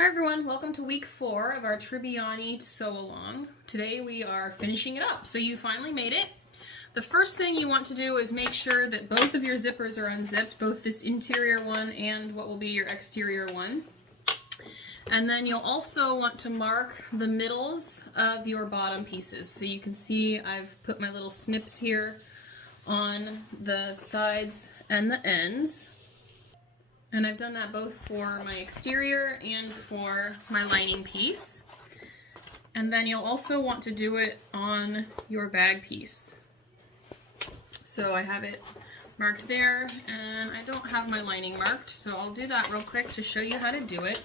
Hi everyone, welcome to week 4 of our Tribbiani sew along. Today we are finishing it up, so you finally made it. The first thing you want to do is make sure that both of your zippers are unzipped, both this interior one and what will be your exterior one. And then you'll also want to mark the middles of your bottom pieces. So you can see I've put my little snips here on the sides and the ends. And I've done that both for my exterior and for my lining piece. And then you'll also want to do it on your bag piece. So I have it marked there, and I don't have my lining marked, so I'll do that real quick to show you how to do it.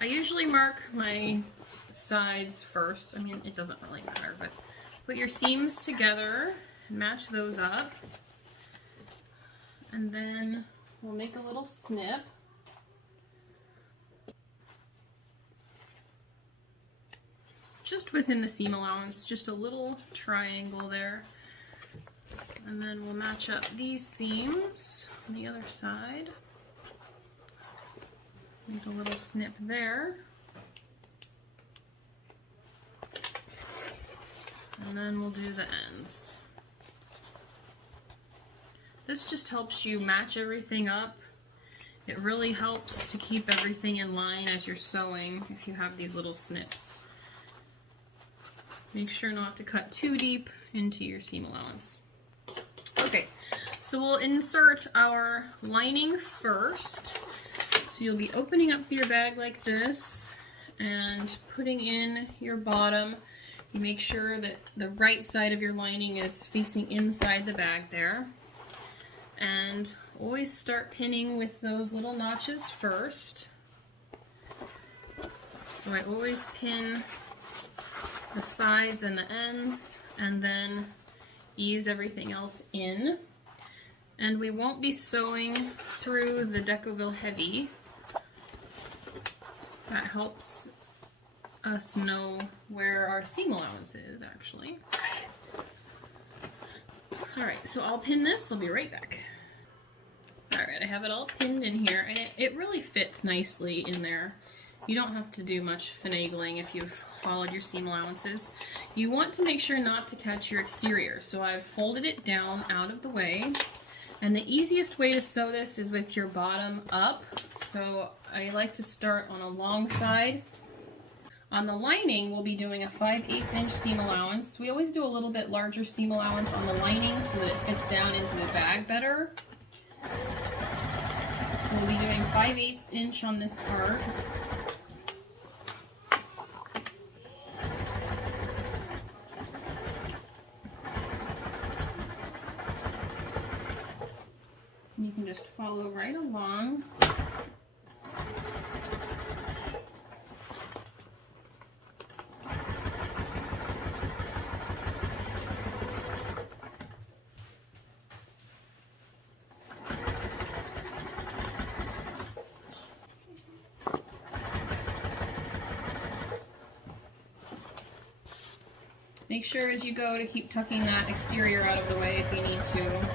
I usually mark my sides first. I mean, it doesn't really matter, but put your seams together, match those up, and then we'll make a little snip. Just within the seam allowance, just a little triangle there. And then we'll match up these seams on the other side. Make a little snip there. And then we'll do the ends. This just helps you match everything up. It really helps to keep everything in line as you're sewing if you have these little snips. Make sure not to cut too deep into your seam allowance. Okay, so we'll insert our lining first. So you'll be opening up your bag like this and putting in your bottom. You make sure that the right side of your lining is facing inside the bag there. And always start pinning with those little notches first. So I always pin the sides and the ends and then ease everything else in. And we won't be sewing through the Decoville Heavy. That helps us know where our seam allowance is actually. Alright, so I'll pin this, I'll be right back. Alright, I have it all pinned in here, and it really fits nicely in there. You don't have to do much finagling if you've followed your seam allowances. You want to make sure not to catch your exterior, so I've folded it down out of the way. And the easiest way to sew this is with your bottom up, so I like to start on a long side. On the lining, we'll be doing a 5/8 inch seam allowance. We always do a little bit larger seam allowance on the lining so that it fits down into the bag better. So we'll be doing 5/8 inch on this part. You can just follow right along. Make sure as you go to keep tucking that exterior out of the way if you need to.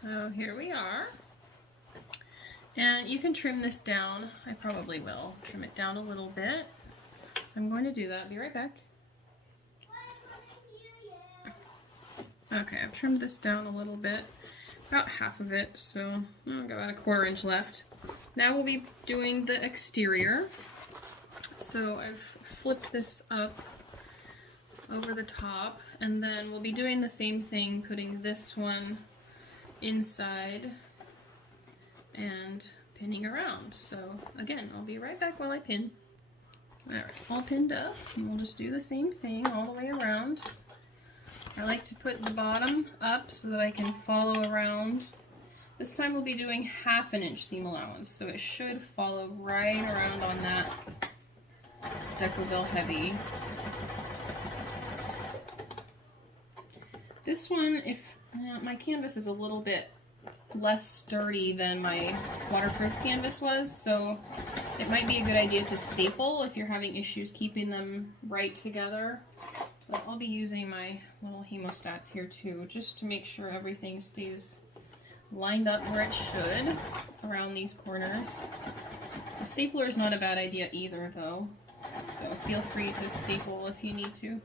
So here we are, and you can trim this down. I probably will trim it down a little bit. So I'm going to do that. I'll be right back. Okay, I've trimmed this down a little bit, about half of it, so I've got about a 1/4 inch left. Now we'll be doing the exterior. So I've flipped this up over the top, and then we'll be doing the same thing, putting this one inside and pinning around. So again, I'll be right back while I pin. Alright, all pinned up. And we'll just do the same thing all the way around. I like to put the bottom up so that I can follow around. This time we'll be doing 1/2 inch seam allowance, so it should follow right around on that Decoville heavy. This one, if my canvas is a little bit less sturdy than my waterproof canvas was, so it might be a good idea to staple if you're having issues keeping them right together. But I'll be using my little hemostats here too, just to make sure everything stays lined up where it should around these corners. The stapler is not a bad idea either though, so feel free to staple if you need to.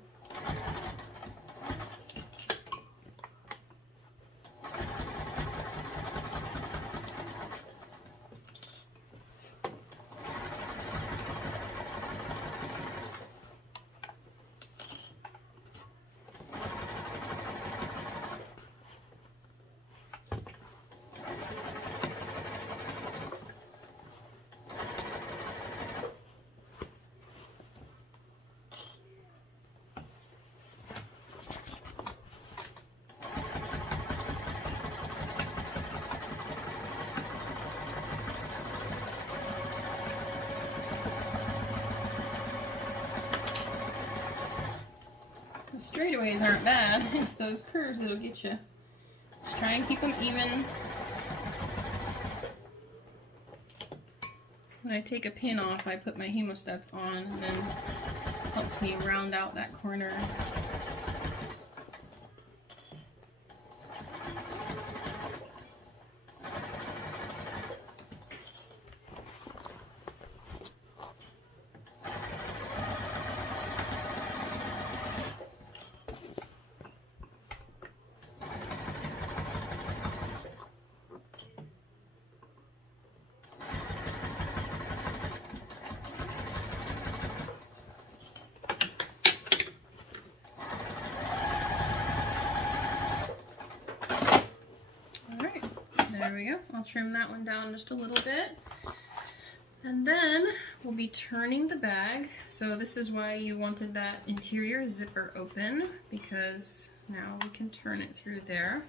Straightaways aren't bad, it's those curves that'll get you. Just try and keep them even. When I take a pin off, I put my hemostats on, and then helps me round out that corner. There we go. I'll trim that one down just a little bit. And then we'll be turning the bag. So this is why you wanted that interior zipper open, because now we can turn it through there.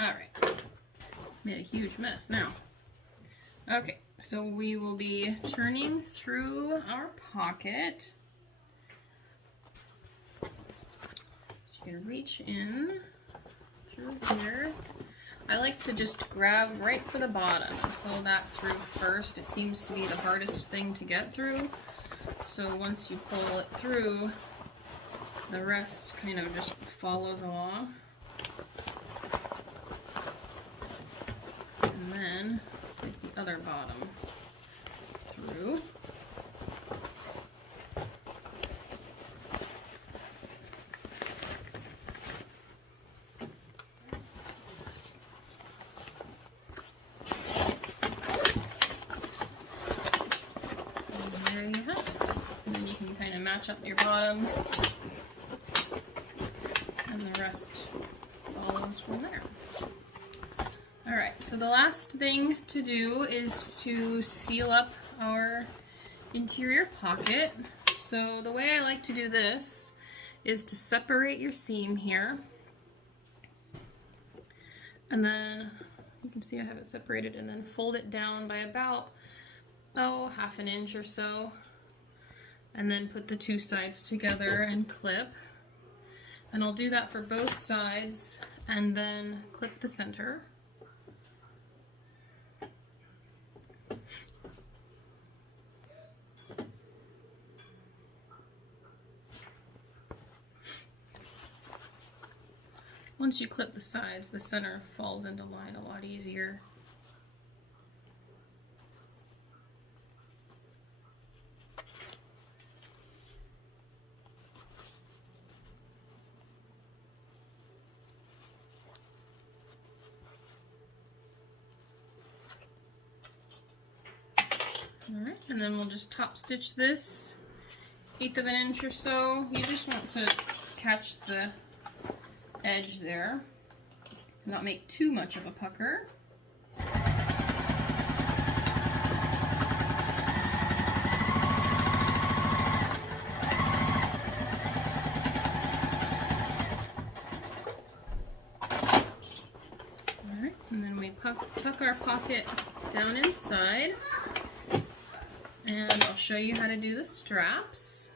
Alright, made a huge mess now. Okay, so we will be turning through our pocket. So you're gonna reach in through here. I like to just grab right for the bottom and pull that through first. It seems to be the hardest thing to get through. So once you pull it through, the rest kind of just follows along. And then stick the other bottom through. And there you have it. And then you can kind of match up your bottoms, and the rest follows from there. Alright, so the last thing to do is to seal up our interior pocket. So the way I like to do this is to separate your seam here. And then, you can see I have it separated, and then fold it down by about, half an inch or so. And then put the two sides together and clip. And I'll do that for both sides, and then clip the center. Once you clip the sides, the center falls into line a lot easier. Alright, and then we'll just top stitch this 1/8 of an inch or so. You just want to catch the edge there, not make too much of a pucker. Alright, and then we tuck our pocket down inside, and I'll show you how to do the straps.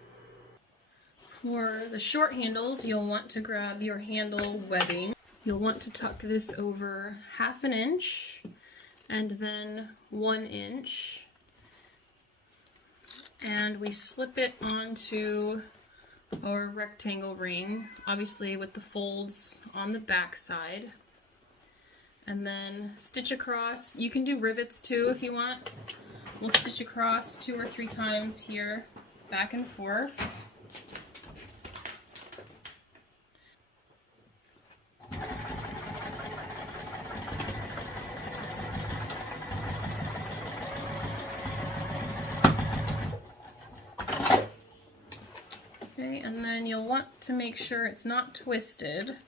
For the short handles, you'll want to grab your handle webbing. You'll want to tuck this over 1/2 inch and then 1 inch, and we slip it onto our rectangle ring, obviously with the folds on the back side, and then stitch across. You can do rivets too if you want. We'll stitch across 2 or 3 times here, back and forth. Okay, and then you'll want to make sure it's not twisted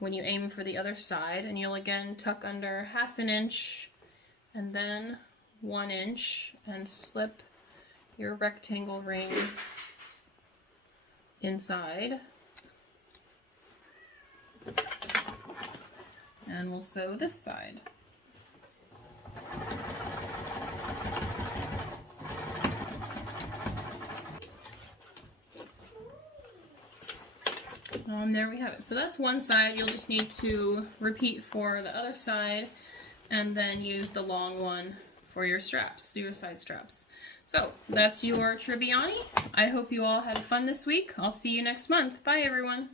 when you aim for the other side, and you'll again tuck under 1/2 inch and then 1 inch and slip your rectangle ring inside. And we'll sew this side. There we have it. So that's one side. You'll just need to repeat for the other side and then use the long one for your straps, your side straps. So that's your Tribbiani. I hope you all had fun this week. I'll see you next month. Bye everyone.